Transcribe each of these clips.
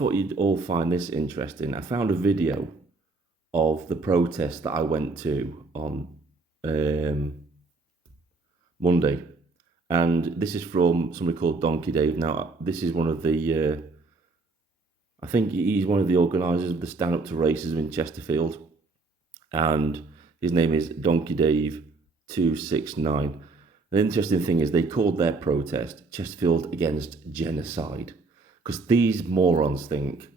Thought you'd all find this interesting. I found a video of the protest that I went to on um, Monday, and this is from somebody called Donkey Dave. Now, this is one of the, I think he's one of the organisers of the Stand Up to Racism in Chesterfield, and his name is Donkey Dave 269. The interesting thing is they called their protest Chesterfield Against Genocide, because these morons think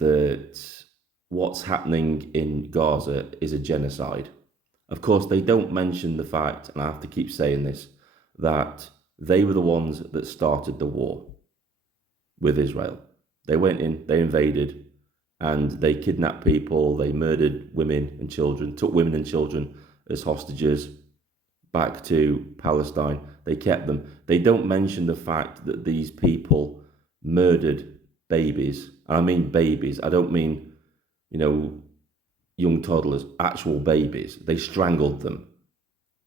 that what's happening in Gaza is a genocide. Of course, they don't mention the fact, and I have to keep saying this, that they were the ones that started the war with Israel. They went in, they invaded, and they kidnapped people, they murdered women and children, took women and children as hostages back to Palestine. They kept them. They don't mention the fact that these people murdered babies. And I mean babies. I don't mean, young toddlers, actual babies. They strangled them.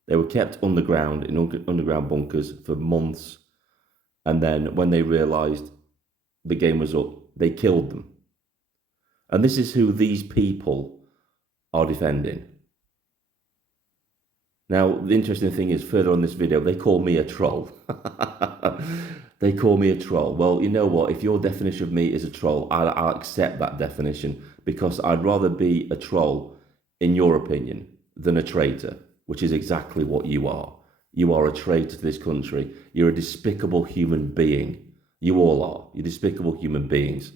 They were kept underground in underground bunkers for months. And then when they realised the game was up, they killed them. And this is who these people are defending. Now, the interesting thing is, further on this video, they call me a troll. They call me a troll. Well, you know what? If your definition of me is a troll, I'll accept that definition, because I'd rather be a troll, in your opinion, than a traitor, which is exactly what you are. You are a traitor to this country. You're a despicable human being. You all are. You're despicable human beings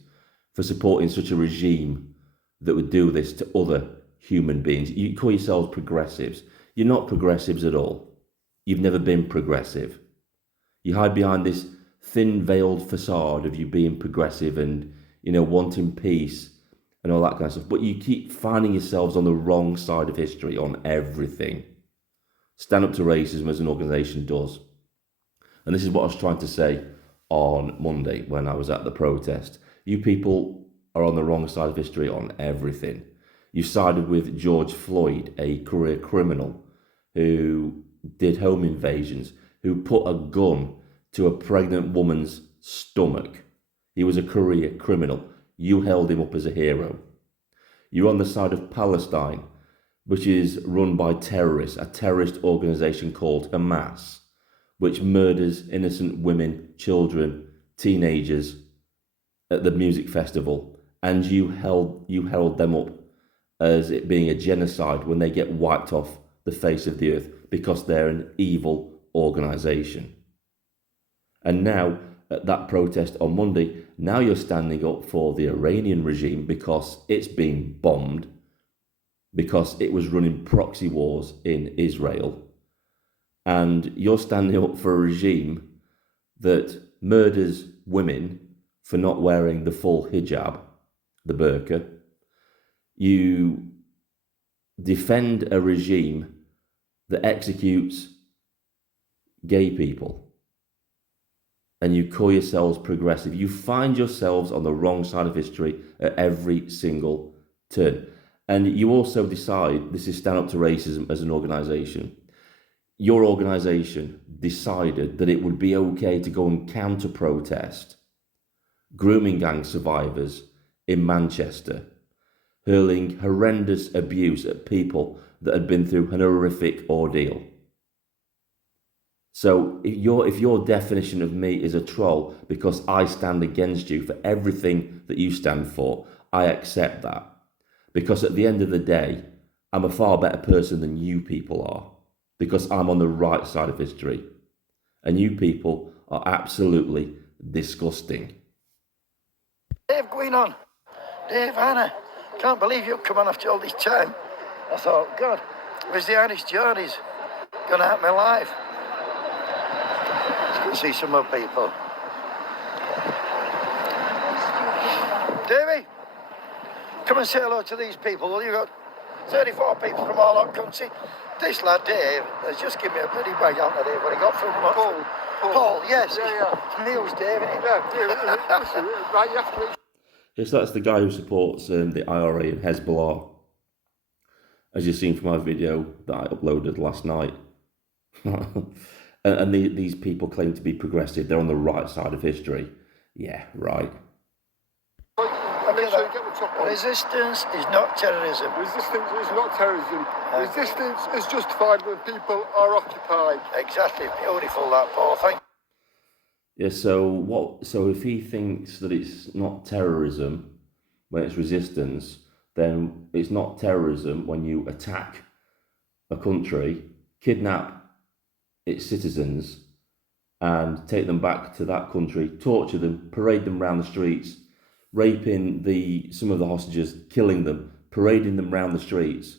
for supporting such a regime that would do this to other human beings. You call yourselves progressives. You're not progressives at all. You've never been progressive. You hide behind this thin veiled facade of you being progressive and, wanting peace and all that kind of stuff. But you keep finding yourselves on the wrong side of history on everything. Stand Up to Racism as an organisation does. And this is what I was trying to say on Monday when I was at the protest. You people are on the wrong side of history on everything. You sided with George Floyd, a career criminal who did home invasions, who put a gun to a pregnant woman's stomach. He was a career criminal. You held him up as a hero. You're on the side of Palestine, which is run by terrorists, a terrorist organisation called Hamas, which murders innocent women, children, teenagers at the music festival, and you held them up as it being a genocide when they get wiped off the face of the earth because they're an evil organisation. And now, at that protest on Monday, now you're standing up for the Iranian regime because it's being bombed, because it was running proxy wars in Israel. And you're standing up for a regime that murders women for not wearing the full hijab, the burqa. You defend a regime that executes gay people. And you call yourselves progressive. You find yourselves on the wrong side of history at every single turn. And you also decide, this is Stand Up to Racism as an organisation. Your organisation decided that it would be okay to go and counter-protest grooming gang survivors in Manchester, hurling horrendous abuse at people that had been through an horrific ordeal. So if your definition of me is a troll because I stand against you for everything that you stand for, I accept that. Because at the end of the day, I'm a far better person than you people are, because I'm on the right side of history. And you people are absolutely disgusting. Dave, going on. Dave, Anna, can't believe you've come on after all this time. I thought, God, where's the Irish Geordies? Gonna happen my life. Let's go see some more people. Davey, come and say hello to these people. Well, you've got 34 people from all over the country. This lad, Dave, has just given me a bloody bag out of there. What he got from Paul, yes. Yeah. Neil's Dave, isn't it? Yeah. Right, you have to... Yes, that's the guy who supports the IRA and Hezbollah, as you've seen from my video that I uploaded last night. and these people claim to be progressive. They're on the right side of history. Yeah, right. and make sure you get the top on. Resistance is not terrorism. Resistance is not terrorism. Resistance is justified when people are occupied. Exactly. Beautiful, that, Paul. Thank you. Yeah, so if he thinks that it's not terrorism when it's resistance, then it's not terrorism when you attack a country, kidnap its citizens, and take them back to that country, torture them, parade them around the streets, raping some of the hostages, killing them, parading them around the streets,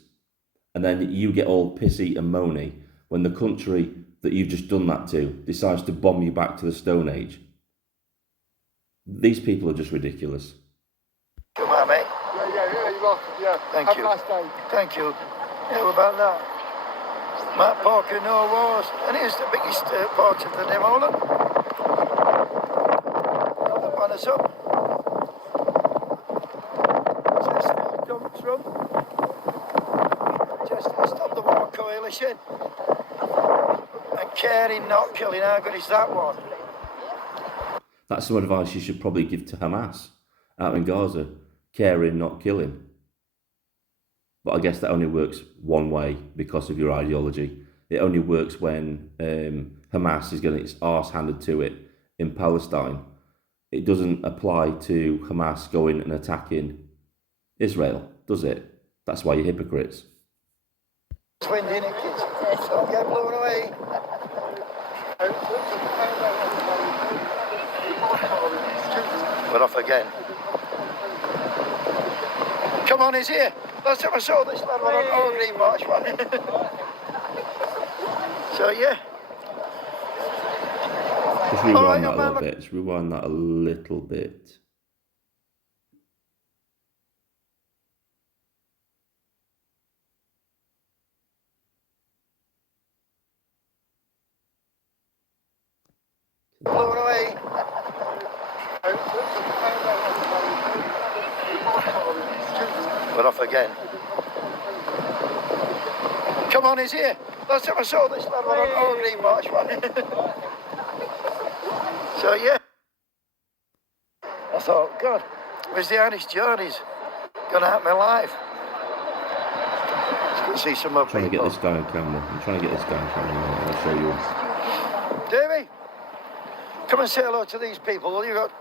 and then you get all pissy and moany when the country that you've just done that to decides to bomb you back to the Stone Age. These people are just ridiculous. Come on, mate. Yeah, you're welcome, yeah. Thank you. Have a nice day. Thank you. Yeah, what about that? Matt Parker, no wars. And here's the biggest part of the Demolan. Got the banners up. Chesterfield dump Trump. Chesterfield stop the war coalition. And caring, not killing. How good is that one? That's some advice you should probably give to Hamas out in Gaza. Caring, not killing. But I guess that only works one way because of your ideology. It only works when Hamas is getting its arse handed to it in Palestine. It doesn't apply to Hamas going and attacking Israel, does it? That's why you're hypocrites. It's windy, isn't it, kids? Don't get blown away. We're off again. Come on, he's here. Last time I saw this lad on All Green March one. So yeah. Just rewind that a little bit. Just rewind that a little bit. Blown away. We're off again. Come on, he's here. Last time I saw this lad on All Green March one. So yeah. I thought, God, where's the Irish Geordies? Gonna happen in life. Let's go see some more people. I'm trying to get this guy on camera. I'll show you. Davey, come and say hello to these people. Well, you've got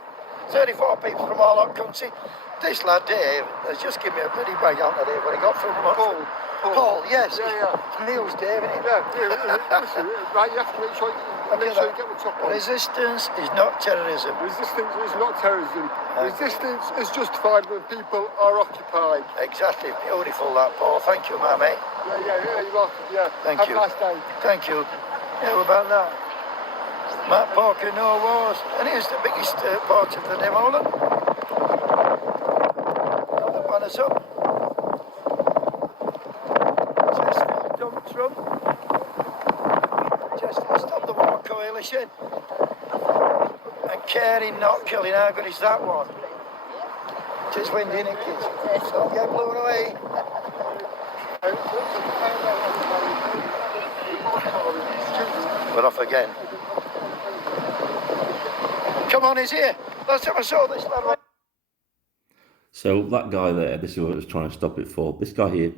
34 people from all over the country. This lad Dave has just given me a bloody bag out there, what he got from Paul, yes. Yeah. Neil's Dave, isn't it? Yeah, listen, right, you have to make sure you get the top on. Resistance is not terrorism. Resistance is not terrorism. Resistance is justified when people are occupied. Exactly. Beautiful, that, Paul. Thank you, my mate. Yeah, you're welcome, yeah. Thank you. Have a nice day. Thank you. Yeah, what about that? Matt Parker, no wars. And here's the biggest part of the Demolan. Got the banners up. Chesterfield dump Trump. Chesterfield stop the war coalition. And caring, not killing. How good is that one? Just windy, isn't it, kids? Don't get blown away. We're off again. Come on, he's here. Last time I saw this lad. So that guy there, this is what I was trying to stop it for. This guy here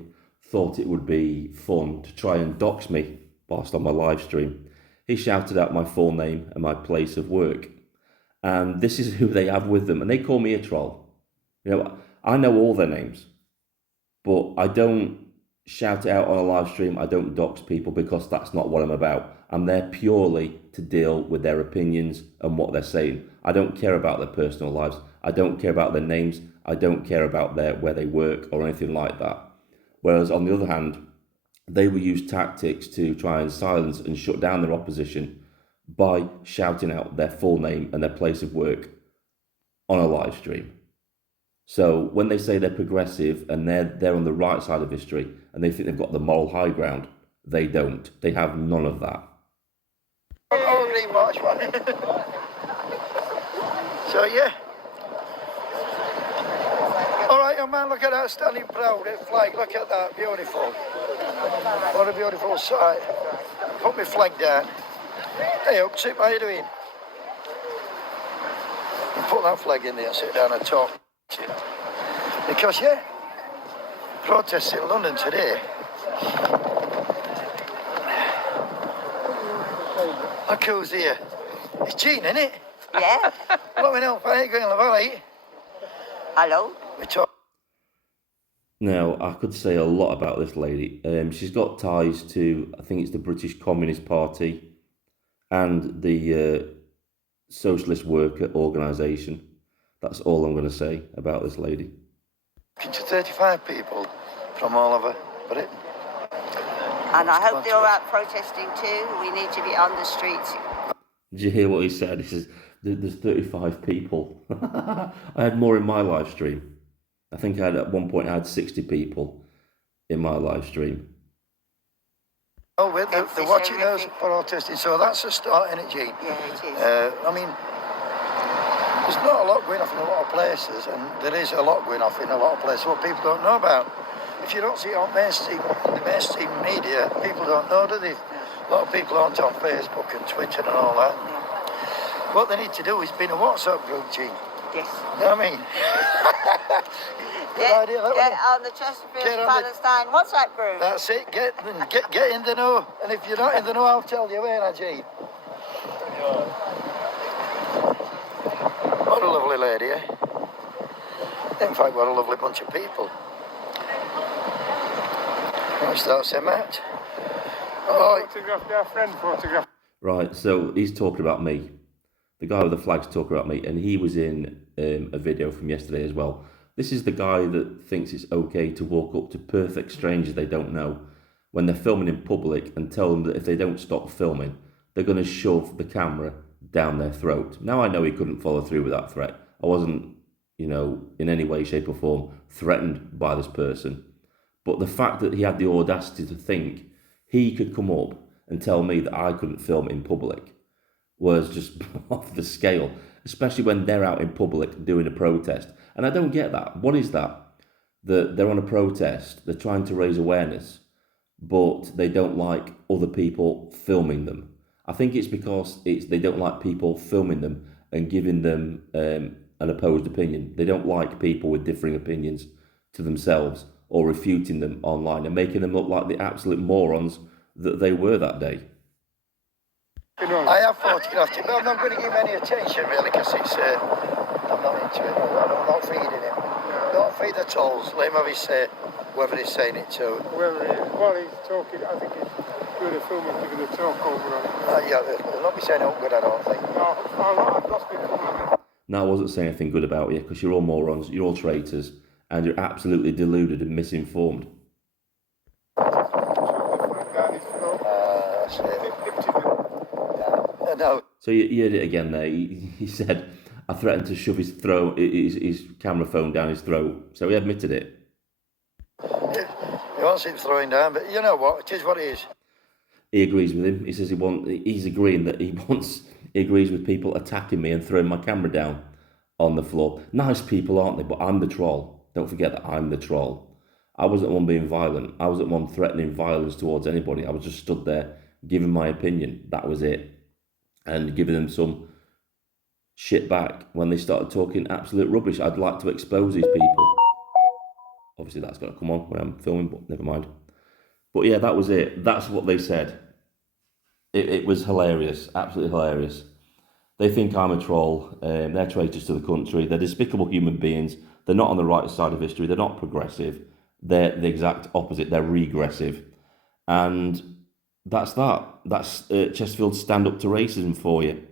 thought it would be fun to try and dox me whilst on my live stream. He shouted out my full name and my place of work. And this is who they have with them. And they call me a troll. You know, I know all their names. But I don't shout it out on a live stream. I don't dox people because that's not what I'm about. I'm there purely to deal with their opinions and what they're saying. I don't care about their personal lives. I don't care about their names. I don't care about where they work or anything like that. Whereas on the other hand, they will use tactics to try and silence and shut down their opposition by shouting out their full name and their place of work on a live stream. So when they say they're progressive and they're on the right side of history and they think they've got the moral high ground, they don't. They have none of that. March one. So yeah. All right, young man, look at that standing proud flag. Look at that, beautiful. What a beautiful sight. Put my flag down. Hey, Oaksy, how you doing? Put that flag in there and sit down and talk. Because, yeah, protests in London today. Look who's here. It's Jean, isn't it? Yeah. Let me know if I ain't going to the valley. Hello. We talk. Now, I could say a lot about this lady. She's got ties to, I think it's the British Communist Party and the Socialist Worker Organisation. That's all I'm going to say about this lady. To 35 people from all over Britain. And I hope they're all out protesting too. We need to be on the streets. Did you hear what he said? He says, there's 35 people. I had more in my live stream. I think at one point I had 60 people in my live stream. Oh, with the watching us protesting, so that's a start, isn't it, Jean? Yeah, it is. I mean, there's not a lot going off in a lot of places, and there is a lot going off in a lot of places what people don't know about. If you don't see it on the mainstream media, people don't know, do they? A lot of people aren't on Facebook and Twitter and all that. Yeah. What they need to do is be in a WhatsApp group, Jean. Yes. You know what I mean? Good idea, that Get one. on the Chesterfield Get on the- Palestine WhatsApp group. That's it, get in the know. And if you're not in the know, I'll tell you, ain't I, Jean? What a lovely lady, eh? In fact, what a lovely bunch of people. I start saying that. Oh, Photographed our friend, photographed. Right, so he's talking about me. The guy with the flag's talking about me, and he was in a video from yesterday as well. This is the guy that thinks it's okay to walk up to perfect strangers they don't know when they're filming in public and tell them that if they don't stop filming, they're going to shove the camera down their throat. Now, I know he couldn't follow through with that threat. I wasn't, in any way, shape or form threatened by this person. But the fact that he had the audacity to think he could come up and tell me that I couldn't film in public was just off the scale, especially when they're out in public doing a protest. And I don't get that. What is that? That they're on a protest, they're trying to raise awareness, but they don't like other people filming them. I think it's because they don't like people filming them and giving them an opposed opinion. They don't like people with differing opinions to themselves or refuting them online and making them look like the absolute morons that they were that day. I have photographed him, but I'm not going to give him any attention, really, because it's, I'm not into it. I'm not feeding him. Don't feed the trolls. Let him have his say, whoever he's saying it to. While he's talking, I think he's doing a film and giving a talk over on it. Yeah, they'll not be saying anything good, I don't think. No, I've lost my. No, I wasn't saying anything good about you because you're all morons, you're all traitors, and you're absolutely deluded and misinformed. That's it. No. So you heard it again there. He said, I threatened to shove his camera phone down his throat. So he admitted it. He wants it throwing down, but you know what? It is what it is. He agrees with him. He says he's agreeing that he agrees with people attacking me and throwing my camera down on the floor. Nice people, aren't they? But I'm the troll. Don't forget that I'm the troll. I wasn't the one being violent. I wasn't the one threatening violence towards anybody. I was just stood there giving my opinion. That was it. And giving them some shit back when they started talking absolute rubbish. I'd like to expose these people. Obviously, that's got to come on when I'm filming, but never mind. But yeah, that was it. That's what they said. It was hilarious, absolutely hilarious. They think I'm a troll. They're traitors to the country. They're despicable human beings. They're not on the right side of history. They're not progressive. They're the exact opposite. They're regressive. And that's that. That's Chesterfield stand up to racism for you.